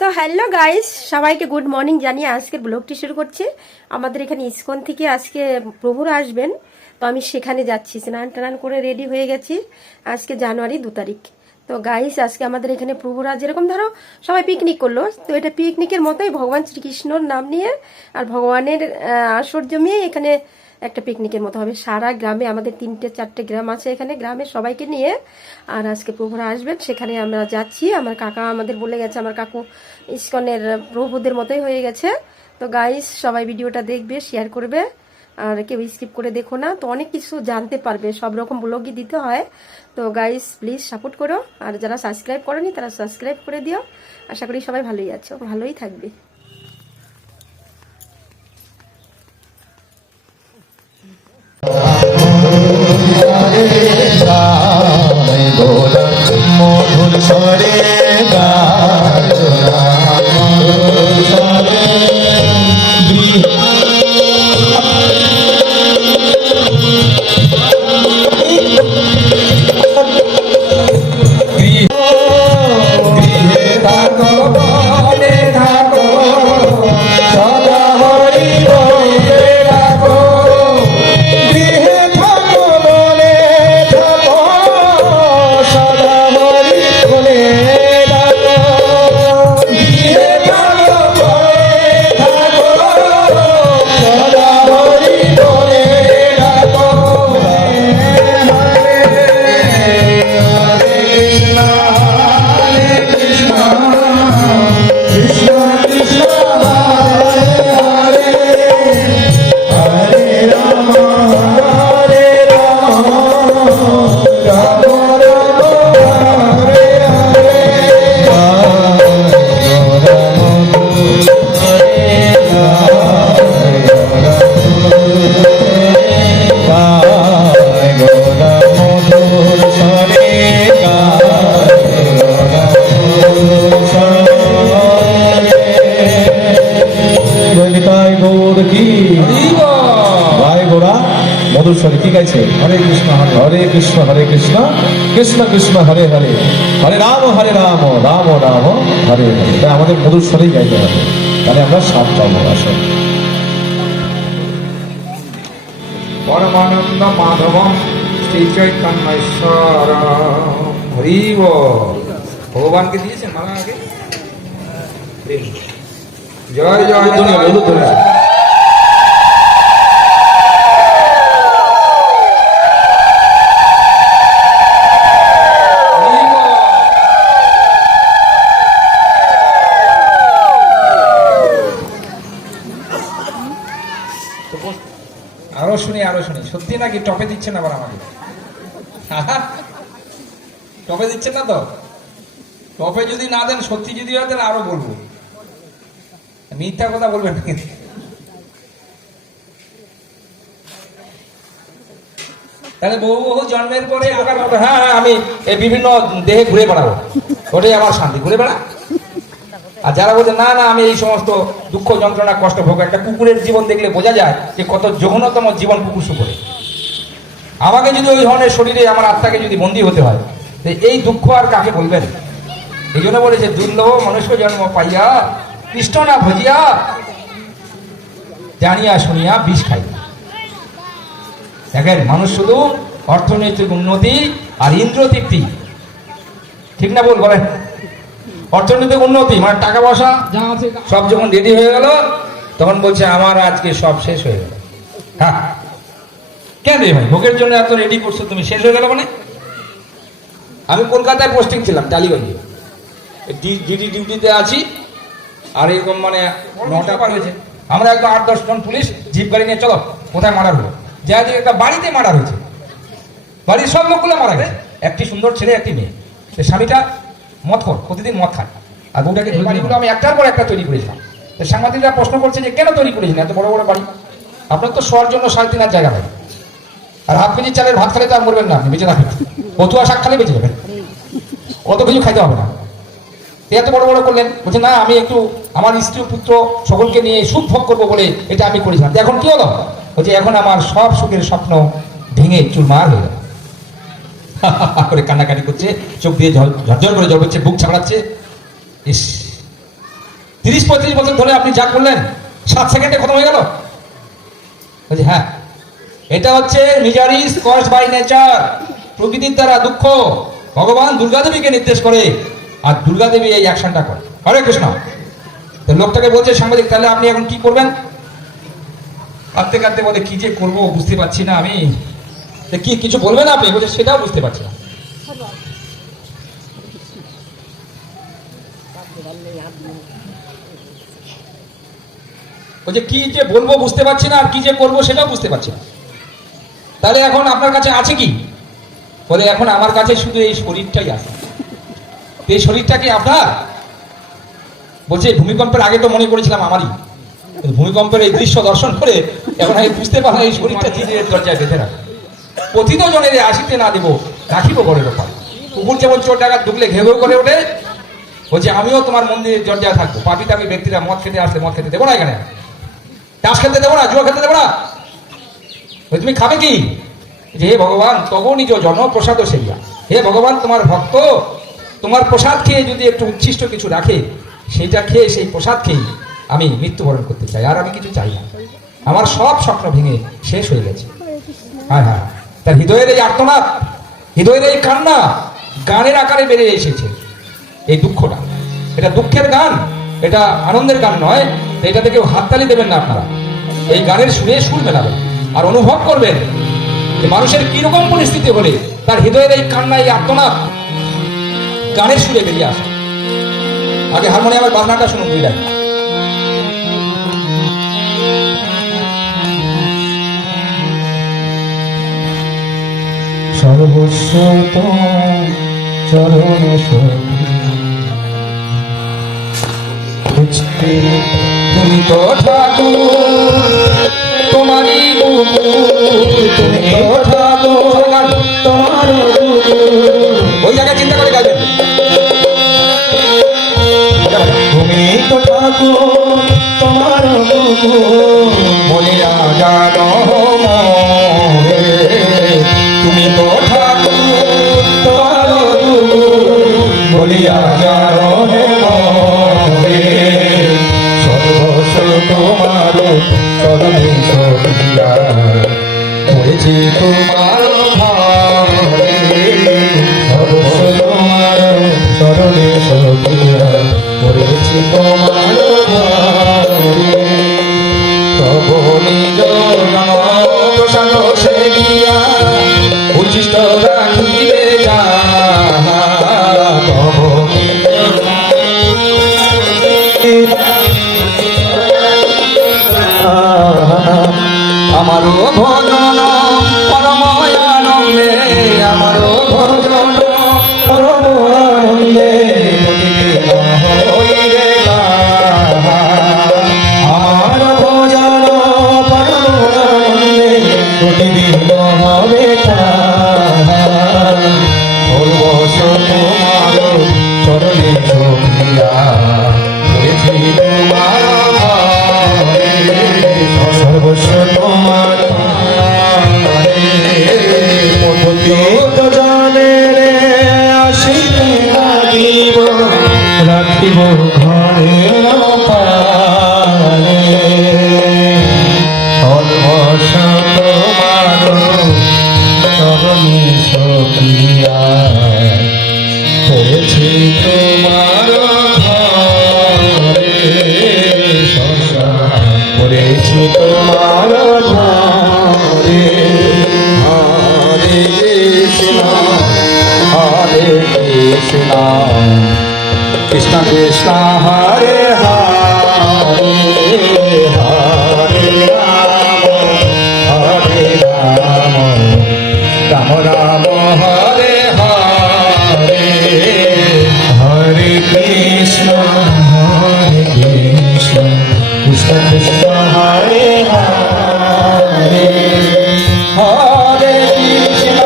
তো hello guys, সবাইকে good morning জানিয়ে আজকের ব্লগটি শুরু করছি। আমাদের এখানে ইসকন থেকে আজকে প্রভুরা আসবেন, তো আমি সেখানে যাচ্ছি। স্নান টান করে রেডি হয়ে গেছি। আজকে জানুয়ারি 2 তারিখ। তো গাইস, আজকে আমাদের এখানে প্রভুরা যেরকম ধরো সবাই পিকনিক করলো, তো এটা পিকনিকের মতোই ভগবান শ্রীকৃষ্ণর নাম নিয়ে আর ভগবানের আসর জমিয়ে এখানে একটা পিকনিকের মতো হবে। সারা গ্রামে, আমাদের 3-4টে গ্রাম আছে এখানে, গ্রামের সবাইকে নিয়ে আর আজকে প্রভুরা আসবেন, সেখানে আমরা যাচ্ছি। আমার কাকা আমাদের বলে গেছে, আমার কাকু ইসকনের প্রভুদের মতোই হয়ে গেছে। তো গাইস, সবাই ভিডিওটা দেখবে, শেয়ার করবে, আর কেউ স্কিপ করে দেখো না, তো অনেক কিছু জানতে পারবে। সব রকম ব্লগই দিতে হয়। তো গাইস, প্লিজ সাপোর্ট করো, আর যারা সাবস্ক্রাইব করেনি তারা সাবস্ক্রাইব করে দিও। আশা করি সবাই ভালোই আছো, ভালোই থাকবে। মধুর স্বরে মধুর স্বরে কি গাইছে? হরে কৃষ্ণ হরে কৃষ্ণ হরে কৃষ্ণ কৃষ্ণ কৃষ্ণ হরে হরে হরে রাম রাম রাম হরে হরে। তাই আমাদের মধুর স্বরেই গাইতে হবে, তাহলে আমরা সাপ পাবো। আসলে পরমানন্দ মাধবম শ্রী চৈতন্য ঈশ্বর হরি বল। ভগবানকে দিয়েছেন মালা আগে। জয় জয় জয়। আরো শুনি সত্যি নাকি টপে দিচ্ছেন আবার আমাকে? টপে দিচ্ছেন না তো? টপে যদি না দেন, সত্যি যদি হয় তাহলে আরো বলবো, মিথ্যা কথা বলবেন। তাহলে বহু বহু জন্মের পরে আবার হ্যাঁ হ্যাঁ আমি এই বিভিন্ন দেহে ঘুরে বেড়াবো, ওটাই আমার শান্তি, ঘুরে বেড়া। আর যারা বলছে না না আমি এই সমস্ত দুঃখ যন্ত্রণা কষ্ট ভোগ, একটা কুকুরের জীবন দেখলে বোঝা যায় যে কত জঘন্যতম জীবন কুকুর শুকুরে। আমাকে যদি ওই ধরনের শরীরে আমার আত্মাকে যদি বন্দী হতে হয়, এই দুঃখ আর কাকে বলবেন? এই জন্য বলেছে দুর্লভ মনুষ্য জন্ম পাইয়া কৃষ্ণ না ভজিয়া জানিয়া শুনিয়া বিষ খাই। দেখেন, মানুষ শুধু অর্থনৈতিক উন্নতি আর ইন্দ্র তৃপ্তি, ঠিক না বলেন? অর্থনৈতিক উন্নতি মানে টাকা পয়সা যা আছে সব যখন রেডি হয়ে গেল, তখন বলছে আমার আজকে সব শেষ হয়ে গেল। হ্যাঁ, কেন রে ভাই, ভোগের জন্য এত রেডি করছো, তুমি শেষ হয়ে গেল মানে? আমি কলকাতায় পোস্টিং ছিলাম, টালিগঞ্জে, ডিডি ডিউটিতে আছি, আর এরকম মানে 9টা পার হয়েছে, আমরা একদম 8-10 জন পুলিশ জিপ গাড়ি নিয়ে চলো কোথায় মার্ডার হলো। যা একটা বাড়িতে মার্ডার হয়েছে, বাড়ির সব লোকগুলো মারা গেছে, একটি সুন্দর ছেলে একটি মেয়ে। স্বামীটা মদখোর, প্রতিদিন মদ খায়, আর বউটাকে বাড়িগুলো আমি একটার পর একটা তৈরি করেছিলাম। সাংবাদিকরা প্রশ্ন করছে যে কেন তৈরি করেছিলেন এত বড় বড় বাড়ি? আপনার তো শোয়ার জন্য 3.5 জায়গা পাই, আর হাফ কেজি চালের ভাত খেলে তো আর মরবেন না, আপনি বেঁচে থাকবেন। কতুয়া শাক খালে বেঁচে যাবেন, কত কিছু খাইতে হবে না। এত বড় বড় করলেন, বলছে না আমি একটু আমার স্ত্রী পুত্র সকলকে নিয়ে সুখ ভোগ করবো বলে এটা আমি করেছিলাম। এখন কি হলো? বলছে এখন আমার সব সুখের স্বপ্ন ভেঙে চুরমার হয়ে গেল। করে কান্নাকাটি করছে, চোখ দিয়ে ঝরঝর করে জল হচ্ছে, বুক ছাড়াচ্ছে। ইস, 30-35 বছর ধরে আপনি যা করলেন 7 সেকেন্ডে খতম হয়ে গেল? বলছি হ্যাঁ, এটা হচ্ছে মিজারিস কজ বাই নেচার, প্রকৃতির দ্বারা দুঃখ ভগবান দুর্গাদেবীকে নির্দেশ করে, আর দুর্গাদেবী এই অ্যাকশনটা করে। হরে কৃষ্ণ। তো লোকটাকে বলছে সাংবাদিক, তাহলে আপনি এখন কি করবেন? কাঁদতে কাঁদতে বলে কি যে করবো বুঝতে পারছি না আমি। কি কিছু বলবেন আপনি? বলছে সেটাও বুঝতে পারছি না। বলছে কি যে বলবো বুঝতে পারছি না, আর কি যে করবো সেটাও বুঝতে পারছি না। তাহলে এখন আপনার কাছে আছে কি? বলে এখন আমার কাছে শুধু এই শরীরটাই আছে। এই শরীরটা কি আপনার? বলছে ভূমিকম্পের আগে তো মনে করেছিলাম আমারই, ভূমিকম্পের এই দৃশ্য দর্শন করে এখন আমি বুঝতে পারলাম এই শরীরটা চিনের দরজায় বেঁধে রাখে। পতিত জনের আসিতে না দেবো, রাখিব বড়ের ওপর। কুকুর যেমন চোর ডাকাত ঢুকলে ঘেউ ঘেউ করে ওঠে, বলছে আমিও তোমার মন্দিরের দরজায় থাকবো। পাপি তাপি ব্যক্তিরা মদ খেতে আসলে মদ খেতে দেবো না, এখানে চাষ খেতে দেবো না, জুয়া খেতে দেবো না। তুমি খাবে কি? যে হে ভগবান তবু নিজ জনপ্রসাদ সেইয়া, হে ভগবান তোমার ভক্ত তোমার প্রসাদ খেয়ে যদি একটু উচ্ছিষ্ট কিছু রাখে, সেইটা খেয়ে সেই প্রসাদ খেয়ে আমি মৃত্যুবরণ করতে চাই, আর আমি কিছু চাই না। আমার সব স্বপ্ন ভেঙে শেষ হয়ে গেছে। হ্যাঁ হ্যাঁ, তার হৃদয়ের এই আর্তনাদ, হৃদয়ের এই কান্না গানের আকারে বেড়ে এসেছে। এই দুঃখটা, এটা দুঃখের গান, এটা আনন্দের গান নয়। এটা থেকে হাততালি দেবেন না আপনারা, এই গানের সুরে সুর মেলাবেন আর অনুভব করবেন যে মানুষের কিরকম পরিস্থিতি হলে তার হৃদয়ের এই কান্না, এই আর্তনাদ গানের সুরে বেরিয়ে আসে। আগে হারমোনিয়ামের বাজনাটা শুনুন 2 লাইন। সর্বস্ব তোমার চরণ তুমি তো ঠাকুর তোমারই তুমি তো ঠাকুর তোমার ওই জায়গায় চিন্তা করে গাইবেন। তুমি তো ঠাকুর তোমার বলিয়া জানো তুমি তো ঠাকুর তোমার বলিয়া জানো সর্বস্ব তোমার চরণে সখিয়া হয়েছে তোমার সর্বস্ব তোমার চরণে সখিয়া করেছি তোমার তবু নিজ জনপ্রসাদ সেবিয়া উচ্ছিষ্ট রাখিবে যা তবু আমারও ভজন পরম আনন্দে, আমারও ভজন পরম আনন্দে হইবে আমার ভজন পরম আনন্দে প্রতিদিন হবে সর্বস্ব তোমার চরণে সখিয়া করেছি তোমার সর্বস্ব তোমার পতিত জনের আসিতে লাগিব রাখিব ঘরের পারে সর্বস্ব তোমার চরণে সখিয়া করেছি তোমার ঘরে করেছি তোমার ঘরে। হরে কৃষ্ণ হরে কৃষ্ণ কৃষ্ণ কৃষ্ণ হরে হরে হরে রাম হরে রাম রাম রাম হরে হরে হরে কৃষ্ণ কৃষ্ণ কৃষ্ণ হরে হরে হরে কৃষ্ণ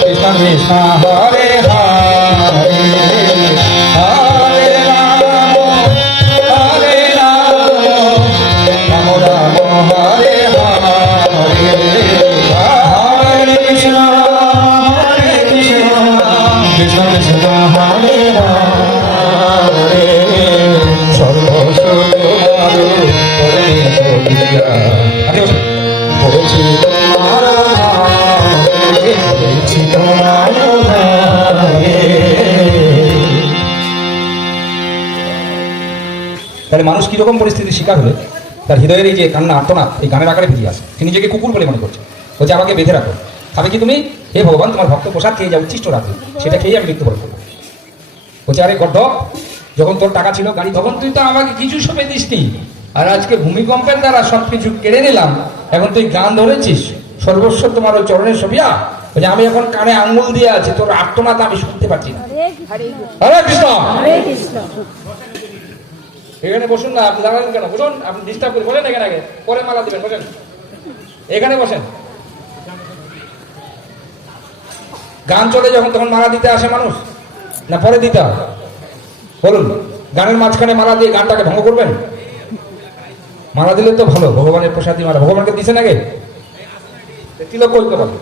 কৃষ্ণ কৃষ্ণ হরে হরে হরে রাম রাম রাম হরে হরে হরে কৃষ্ণ কৃষ্ণ কৃষ্ণ হরে হরে রে সর্বসুমার বলছি তোমার বলছি তোমার তাহলে মানুষ কিরকম পরিস্থিতির শিকার হলে তার হৃদয়ের এই যে কান্না আর্তনাদ এই গানের আকারে ফিরিয়ে আসে। তিনি নিজেকে কুকুর বলে মনে করছে, বলছে আমাকে বেঁধে রাখো, খাবে কি তুমি? হে ভগবান, তোমার ভক্ত প্রসাদ খেয়ে যাও উচ্ছিষ্ট রাখো, সেটা খেয়ে আমি মৃত্যুবরণ করবো। বলছে আরে গর্ধব, যখন তোর টাকা ছিল গাড়ি, তখন তুই তো আমাকে কিছু সঁপে দিসনি, আর আজকে ভূমিকম্পের দ্বারা সব কিছু কেড়ে নিলাম, এখন তুই গান ধরেছিস, সর্বস্ব তোমার ওই চরণের সবিয়া। বলছে আমি এখন কানে আঙ্গুল দিয়ে আছি, তোর আর্তনাদ আমি শুনতে পাচ্ছি না। হরে কৃষ্ণ, হরে কৃষ্ণ। এখানে বসুন না, আপনি দাঁড়ালেন কেন? বসুন, আপনি ডিস্টার্ব করে বলেন এখানে, আগে পরে মালা দিবেন, বসেন এখানে বসেন। গান চলে যখন, তখন মালা দিতে আসে মানুষ না পরে দিতে হয়? বলুন, গানের মাঝখানে মালা দিয়ে গানটাকে ভঙ্গ করবেন? মালা দিলে তো ভালো, ভগবানের প্রসাদী মালা। ভগবানকে দিছেন আগে? তিলক কই কপালে,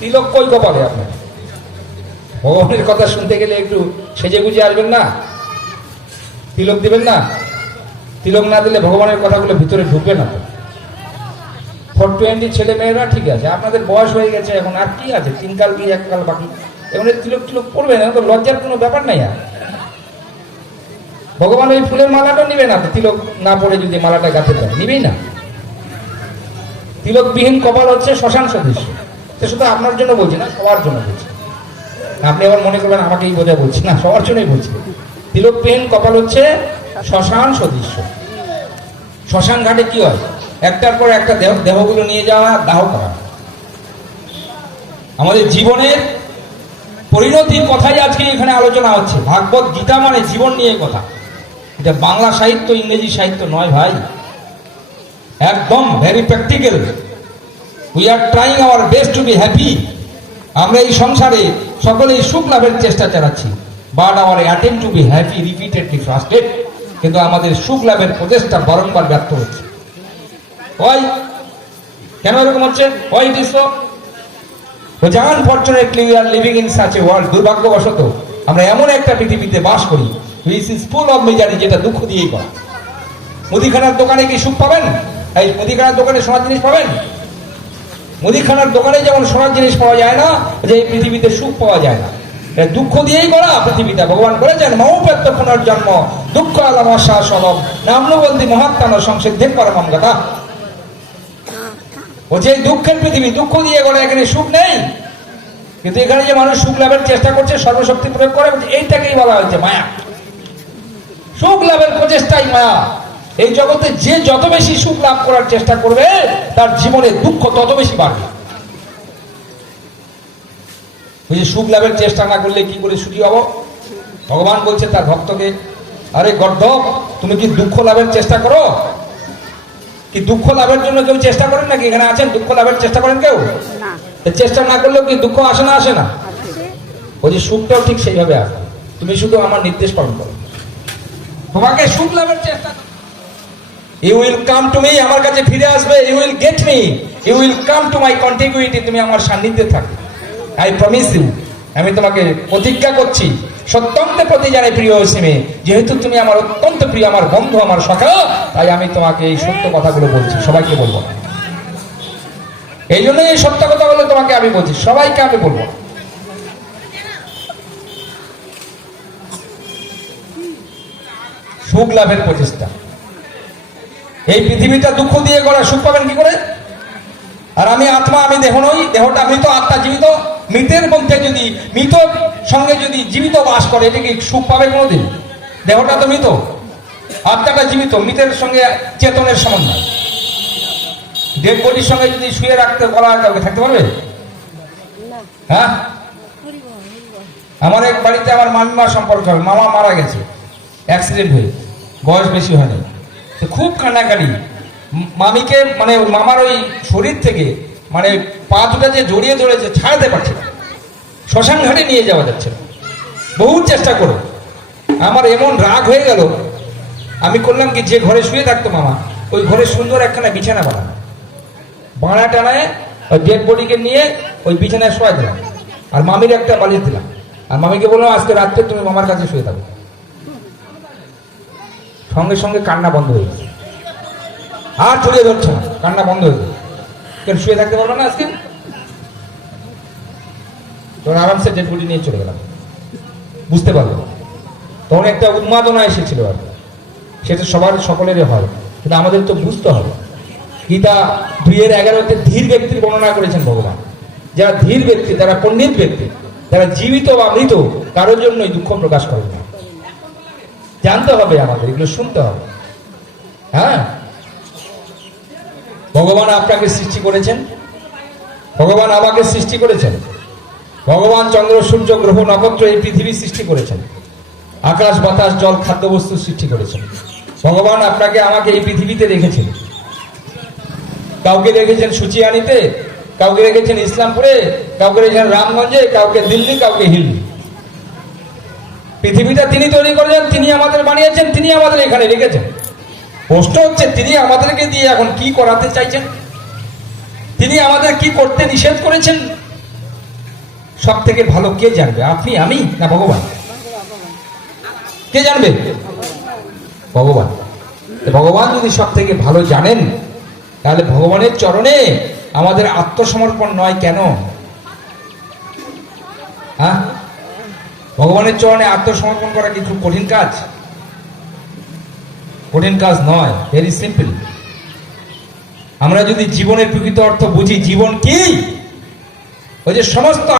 তিলক কই কপালে আপনার? ভগবানের কথা শুনতে গেলে একটু সেজে গুজে আসবেন না? তিলক দিবেন না? তিলক না দিলে ভগবানের কথাগুলো ভিতরে ঢুকবে না। 420 ছেলে মেয়েরা ঠিক আছে, আপনাদের বয়স হয়ে গেছে এখন, আর কি আছে, 3 কাল কি 1 কাল বাকি, এখন তিলক তিলক পড়বে না, তো লজ্জার কোনো ব্যাপার নাই। আর ভগবান ওই ফুলের মালাটা নিবে না তো, তিলক না পড়ে যদি মালাটা গাঁথে দেয়, নিবেই না। তিলকবিহীন কপাল হচ্ছে শ্মশান সদৃশ্য। সে শুধু আপনার জন্য বলছি না, সবার জন্য বলছি। আপনি আবার মনে করবেন আমাকেই বোঝা বলছি না, সবার জন্যই বলছি। তিলকবিহীন কপাল হচ্ছে শ্মশান সদৃশ্য। শ্মশান ঘাটে কি হয়? একটার পর একটা দেহগুলো নিয়ে যাওয়া, দাহ করা। আমাদের জীবনের পরিণতির কথাই আজকে এখানে আলোচনা হচ্ছে। ভাগবত গীতা মানে জীবন নিয়ে কথা। এটা বাংলা সাহিত্য, ইংরেজি সাহিত্য নয় ভাই, একদম very practical. We are trying our best to be happy. আমরা এই সংসারে সকলেই সুখ লাভের চেষ্টা চালাচ্ছি, but hour attempt to be happy repeatedly frustrated. কিন্তু আমাদের সুখ লাভের প্রচেষ্টা বারংবার ব্যর্থ হচ্ছে। ওই কেন এরকম হচ্ছে? ওই it so unfortunately we are living in such a world. দুর্ভাগ্যবশত আমরা এমন একটা পৃথিবীতে বাস করি which is full of misery, যেটা দুঃখ দিয়েই করা। মুদিখানার দোকানে কি সুখ পাবেন? এই মুদিখানার দোকানে সোনার জিনিস পাবেন? মুদিখানার দোকানে যেমন সোনার জিনিস পাওয়া যায় না, যে এই পৃথিবীতে সুখ পাওয়া যায় না। দুঃখ দিয়েই করা পৃথিবীটা। ভগবান বলেছেন মৌপেত্য পুনর্জন্ম দুঃখ আলামশা সলম নামনুবন্দি মহাত্মান সংসিদ্ধের পরমম কথা। ও যে দুঃখের পৃথিবী, দুঃখ দিয়ে গড়ে, এখানে সুখ নেই। কিন্তু এখানে যে মানুষ সুখ লাভের চেষ্টা করছে, সর্বশক্তি প্রয়োগ করে, এইটাকেই বলা হয়েছে মায়া। সুখ লাভের প্রচেষ্টাই মায়া। এই জগতে যে যত বেশি সুখ লাভ করার চেষ্টা করবে, তার জীবনে দুঃখ তত বেশি বাড়বে। বুঝি সুখ লাভের চেষ্টা না করলে কি করে সুখী হব? ভগবান বলছে তার ভক্তকে, আরে গর্ধব, তুমি কি দুঃখ লাভের চেষ্টা করো? কি দুঃখ লাভের জন্য কেউ চেষ্টা করেন নাকি? এখানে আছেন দুঃখ লাভের চেষ্টা করেন কেউ? চেষ্টা না করলেও কি দুঃখ আসে না? আসে না। ওই যে সুখটাও ঠিক সেইভাবে আসে, তুমি শুধু আমার নির্দেশ পালন করো। তোমাকে সুখ লাভের চেষ্টা, you will come to me, আমার কাছে ফিরে আসবে। You will get me, you will come to my contiguity, তুমি আমার সান্নিধ্যে থাকবে। আই প্রমিস ইউ, আমি তোমাকে প্রতিজ্ঞা করছি, সত্যন্তে প্রতি জানে প্রিয় সিমে, যেহেতু তুমি আমার অত্যন্ত প্রিয়, আমার বন্ধু, আমার সখা, তাই আমি তোমাকে এই সত্য কথাগুলো বলছি, সবাইকে বলবো না। এই জন্যই এই সত্য কথাগুলো তোমাকে আমি বলছি, সবাইকে আমি বলবো। সুখ লাভের প্রচেষ্টা, এই পৃথিবীটা দুঃখ দিয়ে গড়া, সুখ পাবেন কি করে? আর আমি আত্মা, আমি দেহ নই, দেহটা মৃত, আত্মা জীবিত। মৃতের মধ্যে যদি, মৃত সঙ্গে যদি জীবিত বাস করে, এটা কি সুখ পাবে কোনোদিন? দেহটা তো মৃত, আত্মাটা জীবিত, মৃতের সঙ্গে চেতনের সমন্বয়। ডেড বডির সঙ্গে যদি শুয়ে রাখতে বলা হয়, কাউকে থাকতে পারবে? হ্যাঁ, আমার এক বাড়িতে আমার মামিমার সম্পর্ক হবে, মামা মারা গেছে অ্যাক্সিডেন্ট হয়ে, বয়স বেশি হয়নি, খুব কান্নাকাটি। মামিকে মানে মামার ওই শরীর থেকে মানে পা দুটা যে জড়িয়ে ধরেছে, ছাড়াতে পারছে না। শ্মশান ঘাটে নিয়ে যাওয়া যাচ্ছে না, বহু চেষ্টা করো। আমার এমন রাগ হয়ে গেল, আমি করলাম কি, যে ঘরে শুয়ে থাকতো মামা, ওই ঘরে সুন্দর একখানা বিছানা বানানো, বাড়া টানায় ওই ডেড বডিকে নিয়ে ওই বিছানায় শোয়া দিলাম, আর মামির একটা বালিশ দিলাম। আর মামিকে বললাম আজকে রাত্রে তুমি মামার কাছে শুয়ে থাকো। সঙ্গে সঙ্গে কান্না বন্ধ হয়ে গেছে, আর জড়িয়ে ধরছে না, কান্না বন্ধ হয়ে গেছে। কেন শুয়ে থাকতে পারলো না আজকে? তখন আরামসে ডেড বডি নিয়ে চলে গেলাম। বুঝতে পারলো তখন একটা উন্মাদনা এসেছিল, আর সেটা সবার সকলেরই হয়, কিন্তু আমাদের তো বুঝতে হবে। গীতা 2:11 ধীর ব্যক্তির বর্ণনা করেছেন ভগবান। যারা ধীর ব্যক্তি, যারা পণ্ডিত ব্যক্তি, যারা জীবিত বা মৃত, কারোর জন্যই দুঃখ প্রকাশ করে না। জানতে হবে আমাদের, এগুলো শুনতে হবে। হ্যাঁ, ভগবান আপনাকে সৃষ্টি করেছেন, ভগবান আমাকে সৃষ্টি করেছেন, ভগবান চন্দ্র সূর্য গ্রহ নক্ষত্র এই পৃথিবী সৃষ্টি করেছেন, আকাশ বাতাস জল খাদ্যবস্তু সৃষ্টি করেছেন। ভগবান আপনাকে আমাকে এই পৃথিবীতে রেখেছেন। কাউকে রেখেছেন সুচিয়ানিতে, কাউকে রেখেছেন ইসলামপুরে, কাউকে রেখেছেন রামগঞ্জে, কাউকে দিল্লি, কাউকে হিল্লি। পৃথিবীটা তিনি তৈরি করেছেন, তিনি আমাদের বানিয়েছেন, তিনি আমাদের এখানে রেখেছেন। প্রশ্ন হচ্ছে তিনি আমাদেরকে দিয়ে এখন কি করাতে চাইছেন, তিনি আমাদের কি করতে নিষেধ করেছেন, সব থেকে ভালো কে জানবে? আপনি, আমি, না ভগবান? কে জানবে? ভগবান। ভগবান যদি সব থেকে ভালো জানেন, তাহলে ভগবানের চরণে আমাদের আত্মসমর্পণ নয় কেন? হ্যাঁ, ভগবানের চরণে আত্মসমর্পণ করা কি খুব কঠিন কাজ? কঠিন কাজ নয়, ভেরি সিম্পল। আমরা যদি জীবনের প্রকৃত অর্থ বুঝি, জীবন কি, ওই যে সমস্ত